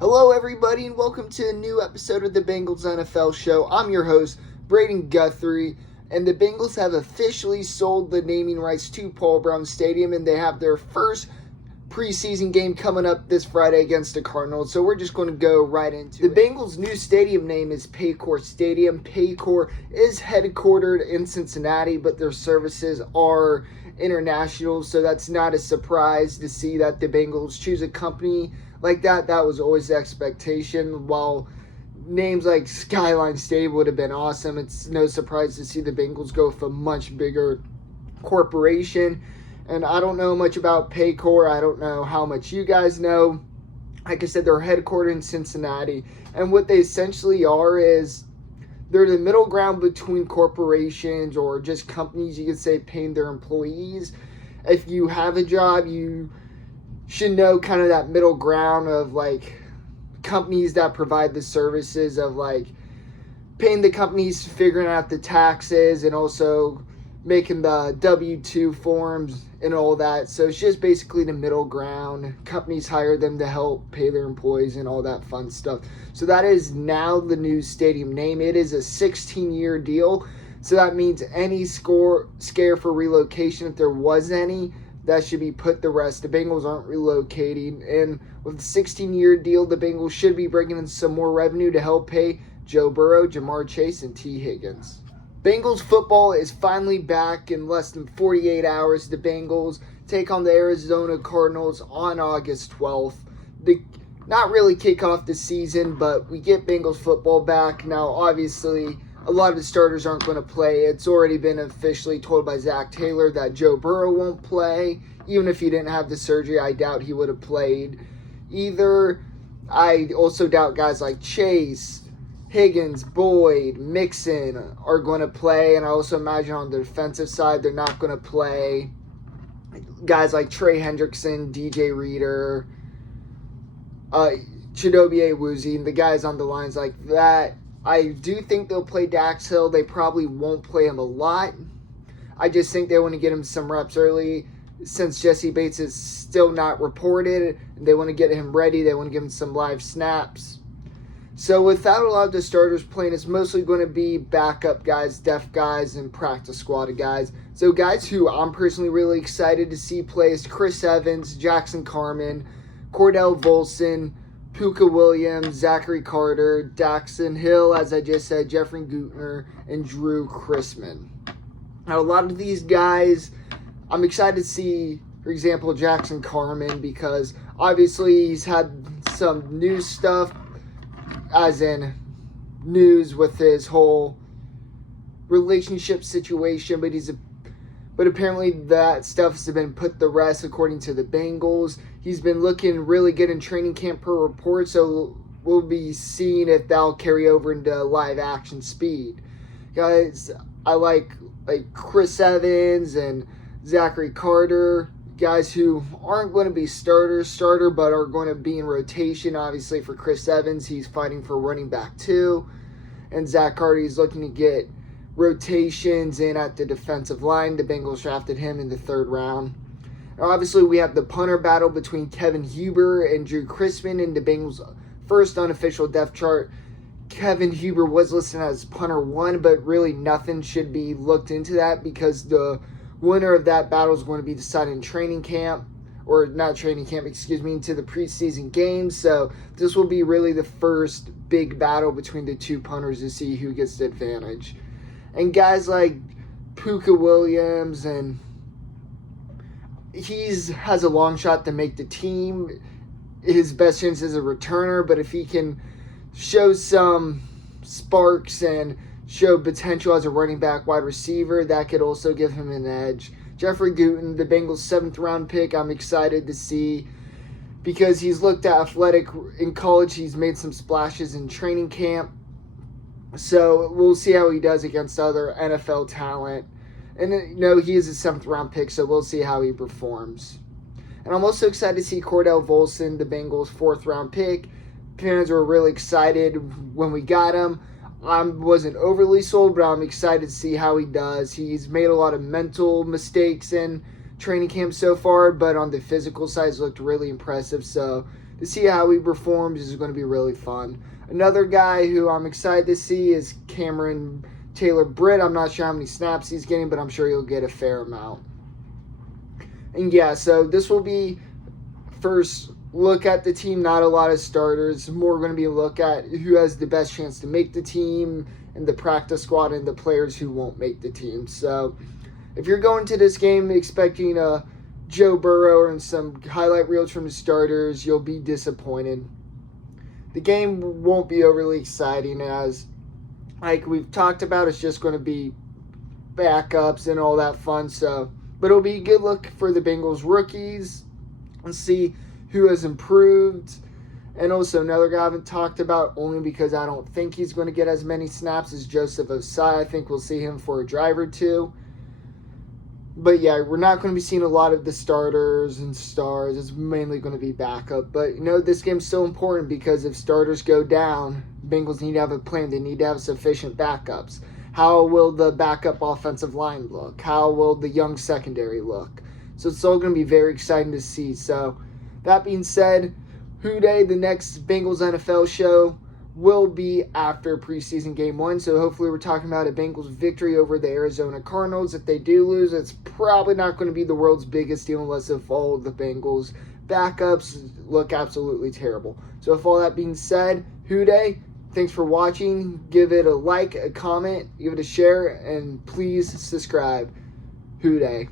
Hello, everybody, and welcome to a new episode of the Bengals NFL Show. I'm your host, Braden Guthrie, and the Bengals have officially sold the naming rights to Paul Brown Stadium, and they have their first preseason game coming up this Friday against the Cardinals. So we're just going to go right into it. The Bengals' new stadium name is Paycor Stadium. Paycor is headquartered in Cincinnati, but their services are international, so that's not a surprise to see that the Bengals choose a company like that. That was always the expectation. While names like Skyline Stadium would have been awesome, it's no surprise to see the Bengals go with a much bigger corporation. And I don't know much about Paycor. I don't know how much you guys know. Like I said, they're headquartered in Cincinnati. And what they essentially are is they're the middle ground between corporations or just companies, you could say, paying their employees. If you have a job, you should know kind of that middle ground of like companies that provide the services of like paying the companies, figuring out the taxes, and also making the W-2 forms and all that. So it's just basically the middle ground. Companies hire them to help pay their employees and all that fun stuff. So that is now the new stadium name. It is a 16-year deal. So that means any scare for relocation, if there was any, that should be put to rest. The Bengals aren't relocating. And with the 16-year deal, the Bengals should be bringing in some more revenue to help pay Joe Burrow, Jamar Chase, and T. Higgins. Bengals football is finally back in less than 48 hours. The Bengals take on the Arizona Cardinals on August 12th. Not really kick off the season, but we get Bengals football back. Now, obviously, a lot of the starters aren't going to play. It's already been officially told by Zach Taylor that Joe Burrow won't play. Even if he didn't have the surgery, I doubt he would have played either. I also doubt guys like Chase, Higgins, Boyd, Mixon are going to play. And I also imagine on the defensive side, they're not going to play. Guys like Trey Hendrickson, DJ Reader, Chidobe Awuzie, the guys on the lines like that. I do think they'll play Dax Hill. They probably won't play him a lot. I just think they want to get him some reps early. Since Jesse Bates is still not reported, they want to get him ready. They want to give him some live snaps. So without a lot of the starters playing, it's mostly going to be backup guys, depth guys, and practice squad guys. So guys who I'm personally really excited to see play is Chris Evans, Jackson Carman, Cordell Volson, Puka Williams, Zachary Carter, Daxton Hill, as I just said, Jeffrey Gutner, and Drew Chrisman. Now, a lot of these guys, I'm excited to see, for example, Jackson Carman, because obviously he's had some new stuff, as in news with his whole relationship situation, but apparently that stuff has been put to rest according to the Bengals. He's been looking really good in training camp per report, so we'll be seeing if that'll carry over into live action speed. Guys, I like Chris Evans and Zachary Carter, guys who aren't going to be starter, but are going to be in rotation. Obviously for Chris Evans, he's fighting for running back 2, and Zach Carter, he's looking to get rotations in at the defensive line. The Bengals drafted him in the 3rd round. Obviously, we have the punter battle between Kevin Huber and Drew Chrisman in the Bengals' first unofficial depth chart. Kevin Huber was listed as punter 1, but really nothing should be looked into that because the winner of that battle is going to be decided in training camp, or not training camp, into the preseason games. So this will be really the first big battle between the two punters to see who gets the advantage. And guys like Puka Williams, and has a long shot to make the team. His best chance is a returner, but if he can show some sparks and show potential as a running back, wide receiver, that could also give him an edge. Jeffrey Gutner, the Bengals' 7th round pick, I'm excited to see because he's looked athletic in college. He's made some splashes in training camp. So we'll see how he does against other NFL talent. And he is a 7th round pick, so we'll see how he performs. And I'm also excited to see Cordell Volson, the Bengals' 4th round pick. Parents were really excited when we got him. I wasn't overly sold, but I'm excited to see how he does. He's made a lot of mental mistakes in training camp so far, but on the physical side, he's looked really impressive. So to see how he performs is going to be really fun. Another guy who I'm excited to see is Cameron Taylor-Britt. I'm not sure how many snaps he's getting, but I'm sure he'll get a fair amount. And yeah, so this will be first look at the team, not a lot of starters. More going to be a look at who has the best chance to make the team and the practice squad and the players who won't make the team. So if you're going to this game expecting a Joe Burrow and some highlight reels from the starters, you'll be disappointed. The game won't be overly exciting, as like we've talked about, it's just going to be backups and all that fun. So, but it'll be a good look for the Bengals rookies and see who has improved. And also another guy I haven't talked about, only because I don't think he's going to get as many snaps, as Joseph Osai. I think we'll see him for a drive or two. But yeah, we're not going to be seeing a lot of the starters and stars. It's mainly going to be backup. But this game's so important, because if starters go down, Bengals need to have a plan. They need to have sufficient backups. How will the backup offensive line look? How will the young secondary look? So it's all going to be very exciting to see. So that being said, Who Day, the next Bengals NFL show, will be after preseason game 1. So hopefully we're talking about a Bengals victory over the Arizona Cardinals. If they do lose, it's probably not going to be the world's biggest deal, unless if all of the Bengals backups look absolutely terrible. So with all that being said, Who Day, thanks for watching. Give it a like, a comment, give it a share, and please subscribe. Who Day.